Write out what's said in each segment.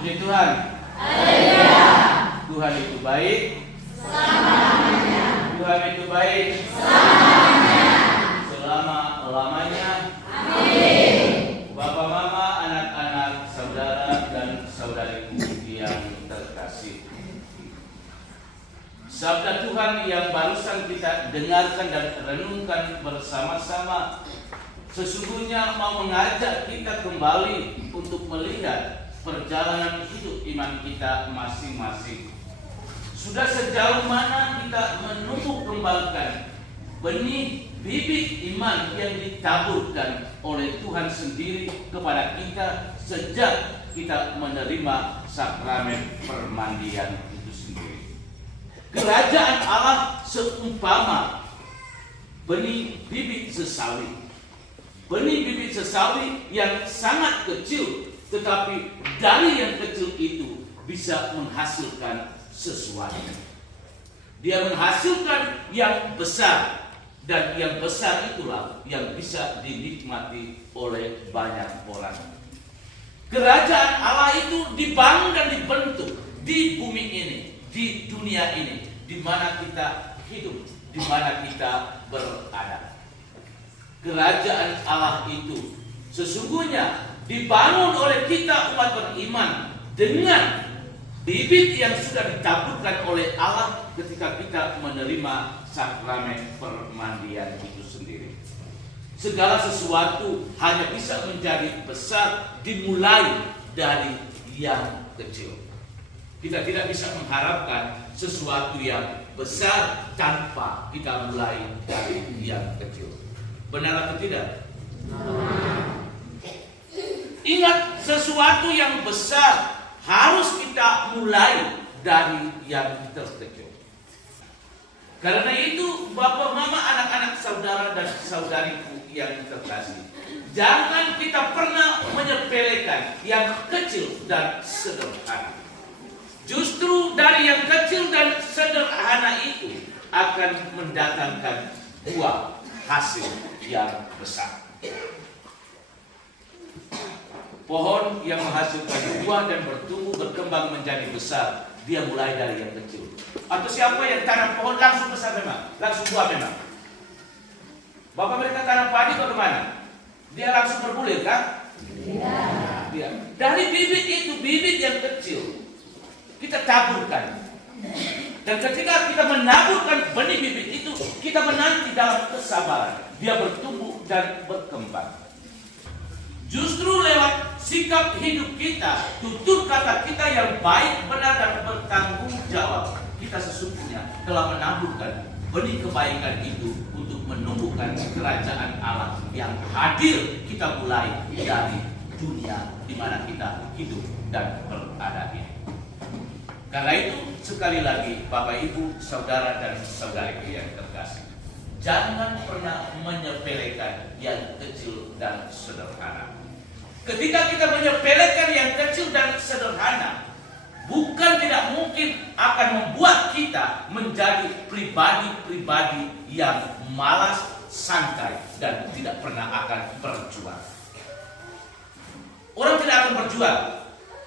Puji Tuhan. Tuhan itu baik. Tuhan itu baik. Selama-lamanya. Bapak, mama, anak-anak, saudara dan saudariku yang terkasih. Sabda Tuhan yang barusan kita dengarkan dan renungkan bersama-sama sesungguhnya mau mengajak kita kembali untuk melihat perjalanan hidup iman kita masing-masing. Sudah sejauh mana kita menumbuh kembangkan benih bibit iman yang ditaburkan oleh Tuhan sendiri kepada kita sejak kita menerima sakramen permandian itu sendiri. Kerajaan Allah seumpama benih bibit sesawi. Benih bibit sesawi yang sangat kecil, tetapi dari yang kecil itu bisa menghasilkan sesuatu. Dia menghasilkan yang besar. Dan yang besar itulah yang bisa dinikmati oleh banyak orang. Kerajaan Allah itu dibangun dan dibentuk di bumi ini, di dunia ini, di mana kita hidup, di mana kita berada. Kerajaan Allah itu sesungguhnya dibangun oleh kita umat beriman dengan bibit yang sudah ditaburkan oleh Allah ketika kita menerima sakramen permandian itu sendiri. Segala sesuatu hanya bisa menjadi besar dimulai dari yang kecil. Kita tidak bisa mengharapkan sesuatu yang besar tanpa kita mulai dari yang kecil. Benar atau tidak? Ingat, sesuatu yang besar harus kita mulai dari yang terkecil. Karena itu, bapak, mama, anak-anak, saudara dan saudariku yang terkasih, jangan kita pernah menyepelekan yang kecil dan sederhana. Justru dari yang kecil dan sederhana itu akan mendatangkan buah hasil yang besar. Pohon yang menghasilkan buah dan bertumbuh berkembang menjadi besar, dia mulai dari yang kecil. Atau siapa yang tanam pohon langsung besar memang, langsung buah memang. Bapak mereka tanam padi bagaimana? Dia langsung berbulir kan? Dia. Dari bibit itu, bibit yang kecil, kita taburkan. Dan ketika kita menaburkan benih bibit itu, kita menanti dalam kesabaran. Dia bertumbuh dan berkembang. Justru lewat sikap hidup kita, tutur kata kita yang baik, benar dan bertanggung jawab, kita sesungguhnya telah menaburkan benih kebaikan itu untuk menumbuhkan kerajaan Allah yang hadir kita mulai dari dunia di mana kita hidup dan berada ini. Karena itu sekali lagi Bapak Ibu, saudara dan saudari yang terkasih, jangan pernah menyepelekan yang kecil dan sederhana. Ketika kita menyepelekan yang kecil dan sederhana, bukan tidak mungkin akan membuat kita menjadi pribadi-pribadi yang malas, santai, dan tidak pernah akan berjuang. Orang tidak akan berjuang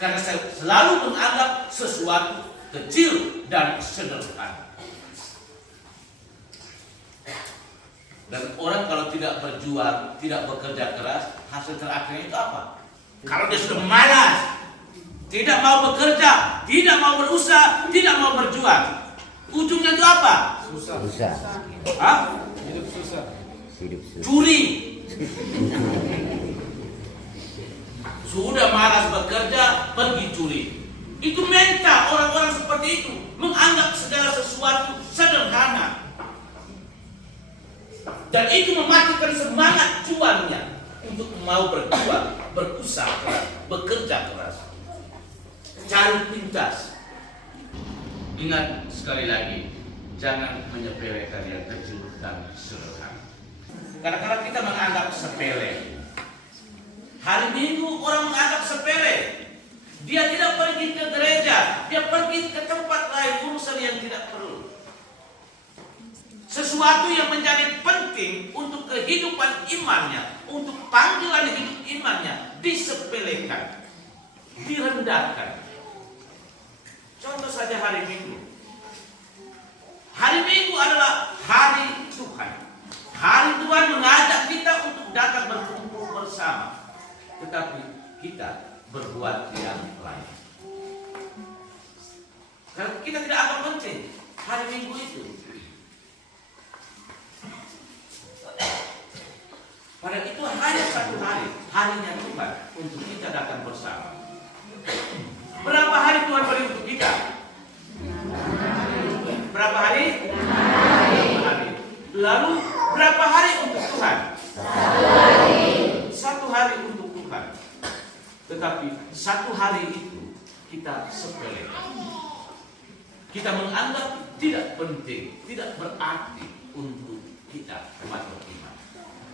karena selalu menganggap sesuatu kecil dan sederhana. Dan orang kalau tidak berjuang, tidak bekerja keras, hasil terakhirnya itu apa? Kalau dia sudah malas, tidak mau bekerja, tidak mau berusaha, tidak mau berjuang, ujungnya itu apa? Susah. Hah? Hidup susah. Curi. Sudah malas bekerja, pergi curi. Itu mental orang-orang seperti itu, menganggap segala sesuatu sederhana. Dan itu mematikan semangat juangnya untuk mau berjuang, berusaha keras, bekerja keras, cari pintas. Ingat sekali lagi, jangan menyepelekan yang kecil dan sederhana. Kadang-kadang kita menganggap sepele. Hari Minggu orang menganggap sepele. Dia tidak pergi ke gereja, dia pergi ke tempat lain, urusan yang tidak perlu. Sesuatu yang menjadi penting untuk kehidupan imannya, untuk panggilan hidup imannya disepelekan. direndahkan. Contoh saja hari Minggu. Hari Minggu adalah hari Tuhan. Hari Tuhan mengajak kita untuk datang berkumpul bersama. Tetapi kita berbuat yang lain. Kalau kita tidak anggap penting hari Minggu itu. Padahal itu hanya satu hari, harinya Tuhan untuk kita datang bersama. Berapa hari Tuhan beri untuk kita? Berapa hari? Berapa hari? Lalu berapa hari untuk Tuhan? Satu hari untuk Tuhan. Tetapi satu hari itu kita sepelekan. Kita menganggap tidak penting, tidak berarti untuk kita umat beriman.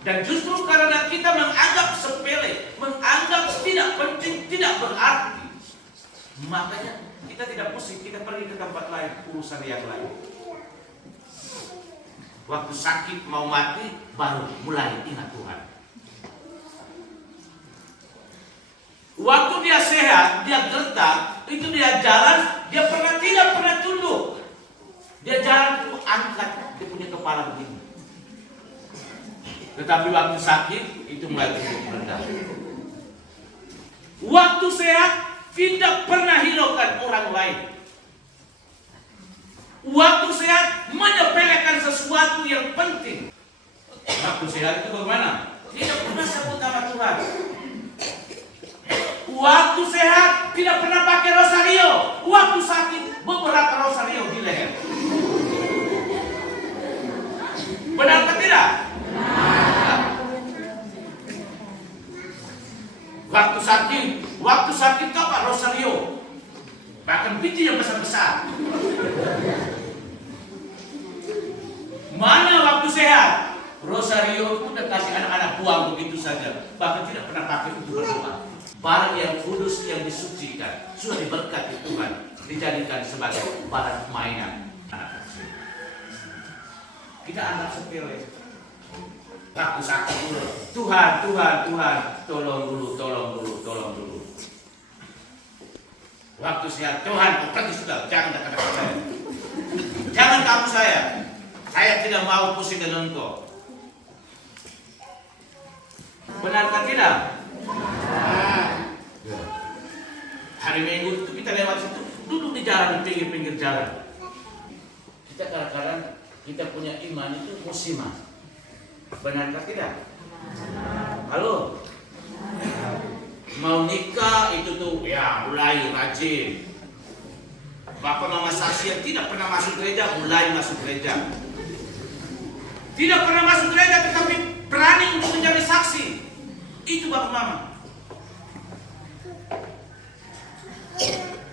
Dan justru karena kita menganggap sepele, menganggap tidak penting, tidak berarti, makanya kita tidak pusing, kita pergi ke tempat lain, urusan yang lain. Waktu sakit mau mati, baru mulai ingat Tuhan. Waktu dia sehat, dia gertak, itu dia jalan, dia tidak pernah tunduk. Dia jalan itu angkat, dia punya kepala begini. Tetapi waktu sakit, itu mulai tunduk rendah. Waktu sehat, tidak pernah hiraukan orang lain. Waktu sehat, menyepelekan sesuatu yang penting. Waktu sehat itu bagaimana? Tidak pernah sebut nama Tuhan. Waktu sehat, tidak pernah pakai rosario. Waktu sakit, beberapa rosario di leher. Benar atau tidak? Waktu sakit kau Pak rosario. Bahkan biji yang besar-besar. Mana waktu sehat? Rosario itu udah kasih anak-anak buang begitu saja. Bahkan tidak pernah pakai untuk berdoa. Barang yang kudus, yang disucikan, sudah diberkati Tuhan, dijadikan sebagai barang mainan anak kecil. Kita anggap sepele. Waktu sakit dulu, Tuhan, tolong dulu. Waktu sehat, Tuhan, kau pergi sudah, jangan dekat-dekat saya. Jangan kamu saya tidak mau pusing dengan engkau. Benarkah tidak? Hari Minggu itu kita lewat situ, duduk di jalan, di pinggir-pinggir jalan. Kita kadang-kadang kita punya iman itu musiman. Benarkah tidak? Halo? Mau nikah itu tuh ya mulai rajin. Bapak Mama Sasya tidak pernah masuk gereja, mulai masuk gereja. Tidak pernah masuk gereja tetapi berani untuk menjadi saksi. Itu Bapak Mama.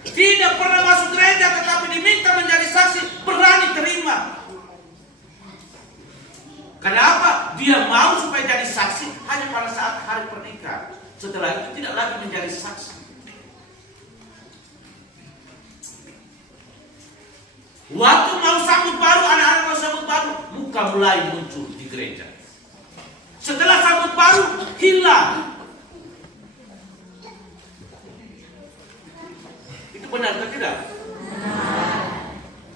Tidak pernah masuk gereja tetapi diminta menjadi saksi, berani terima. Kenapa? Dia mau supaya jadi saksi hanya pada saat hari pernikahan. Setelah itu tidak lagi menjadi saksi. Waktu mau sambut baru, anak-anak mau sambut baru, muka mulai muncul di gereja. Setelah sambut baru, hilang. Itu benar atau tidak?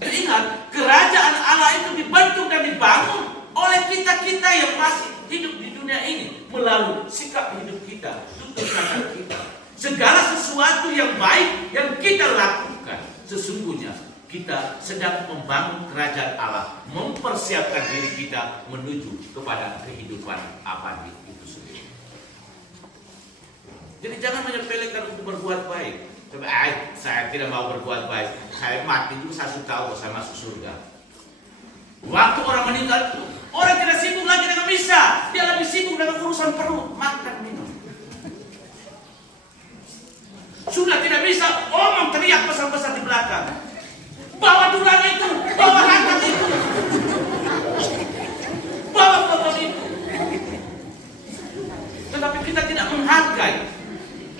Ingat, kerajaan Allah itu dibentuk dan dibangun oleh kita-kita yang masih hidup di dunia ini melalui sikap hidup kita, tutur kata kita. Segala sesuatu yang baik yang kita lakukan, sesungguhnya kita sedang membangun kerajaan Allah, mempersiapkan diri kita menuju kepada kehidupan abadi itu sendiri. Jadi jangan menyepelekan untuk berbuat baik. Saya tidak mau berbuat baik. Saya mati juga saya sudah tahu saya masuk surga. Waktu orang meninggal, orang tidak sibuk lagi dengan misa. Dia lebih sibuk dengan urusan perut, makan, minum. Sudah tidak bisa omong teriak pesan-pesan di belakang. Bawa dulang itu, bawa hantam itu, bawa botol itu. Tetapi kita tidak menghargai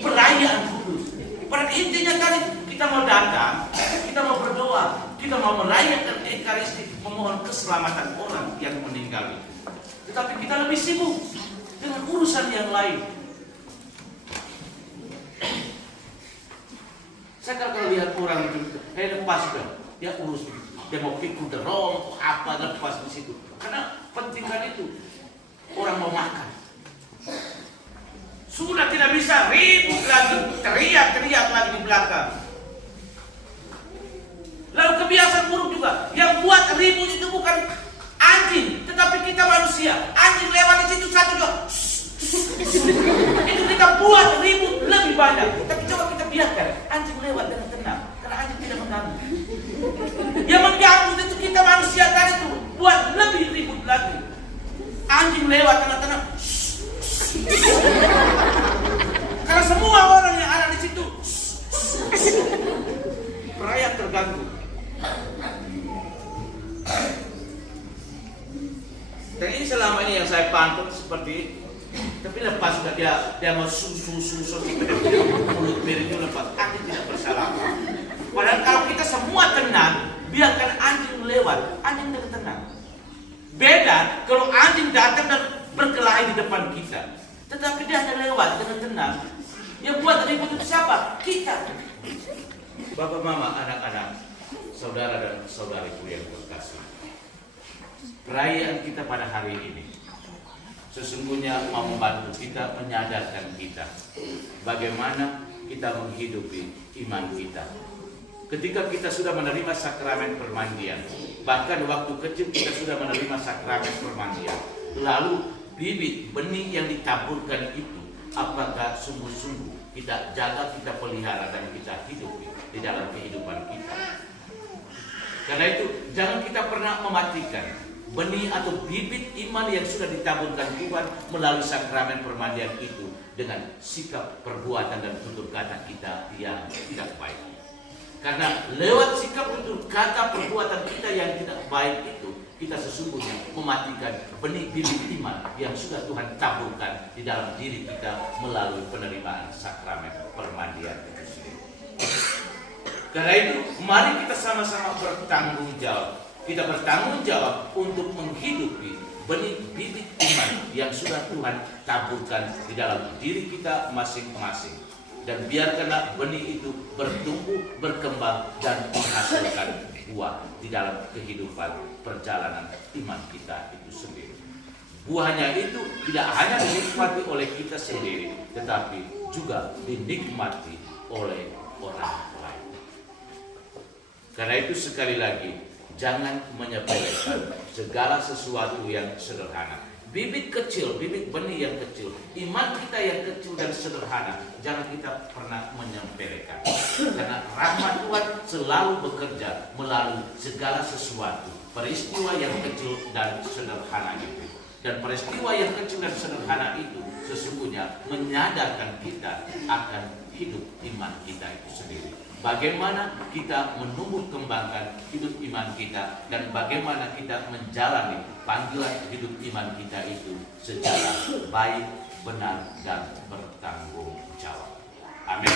perayaan kudus. Pada intinya kali kita mau datang, kita mau berdoa, kita mau merayakan Ekaristi, memohon keselamatan orang yang meninggal itu. Tetapi kita lebih sibuk dengan urusan yang lain. Saya kalau lihat orang itu, lepas dong, dia urus, dia mau pikul derol, apa lepas di situ. Karena pentingkan itu, orang mau makan. Sudah tidak bisa ribut lagi, teriak-teriak lagi di belakang. Lalu kebiasaan buruk juga, yang buat ribut itu bukan anjing, tetapi kita manusia. Anjing lewat di situ satu dua, itu kita buat ribut lebih banyak. Tapi coba kita biarkan anjing lewat dengan tenang, karena anjing tidak mengganggu. Yang mengganggu itu kita manusia tadi itu buat lebih ribut lagi. Anjing lewat dengan tenang, karena semua orang yang ada di situ perayaan terganggu. Dan ini selama ini yang saya pantau seperti itu. Tapi lepas sudah dia mau susu mulut miringnya lepas, anjing tidak bersalah. Padahal kalau kita semua tenang, biarkan anjing lewat, anjing tidak tenang. Beda kalau anjing datang dan berkelahi di depan kita, tetapi dia hanya lewat dengan tenang. Yang buat ribut itu siapa? Kita. Bapak, mama, anak-anak, saudara dan saudariku yang terkasih. Perayaan kita pada hari ini sesungguhnya mau membantu kita, menyadarkan kita bagaimana kita menghidupi iman kita. Ketika kita sudah menerima sakramen permandian, bahkan waktu kecil kita sudah menerima sakramen permandian, lalu bibit benih yang ditaburkan itu, apakah sungguh-sungguh kita jaga, kita pelihara, dan kita hidupi di dalam kehidupan kita? Karena itu jangan kita pernah mematikan benih atau bibit iman yang sudah ditaburkan Tuhan melalui sakramen permandian itu dengan sikap, perbuatan, dan tutur kata kita yang tidak baik. Karena lewat sikap, tutur kata, perbuatan kita yang tidak baik itu, kita sesungguhnya mematikan benih bibit iman yang sudah Tuhan taburkan di dalam diri kita melalui penerimaan sakramen permandian itu sendiri. Karena itu, mari kita sama-sama bertanggung jawab. Kita bertanggung jawab untuk menghidupi benih bibit iman yang sudah Tuhan taburkan di dalam diri kita masing-masing. Dan biarkanlah benih itu bertumbuh, berkembang, dan menghasilkan buah di dalam kehidupan perjalanan iman kita itu sendiri. Buahnya itu tidak hanya dinikmati oleh kita sendiri, tetapi juga dinikmati oleh orang lain. Karena itu sekali lagi, jangan menyepelekan segala sesuatu yang sederhana. Bibit kecil, bibit benih yang kecil, iman kita yang kecil dan sederhana, jangan kita pernah menyepelekan. Karena rahmat Tuhan selalu bekerja melalui segala sesuatu, peristiwa yang kecil dan sederhana itu. Dan peristiwa yang kecil dan sederhana itu sesungguhnya menyadarkan kita akan hidup iman kita itu sendiri. Bagaimana kita menumbuh kembangkan hidup iman kita, dan bagaimana kita menjalani panggilan hidup iman kita itu secara baik, benar, dan bertanggung jawab. Amin.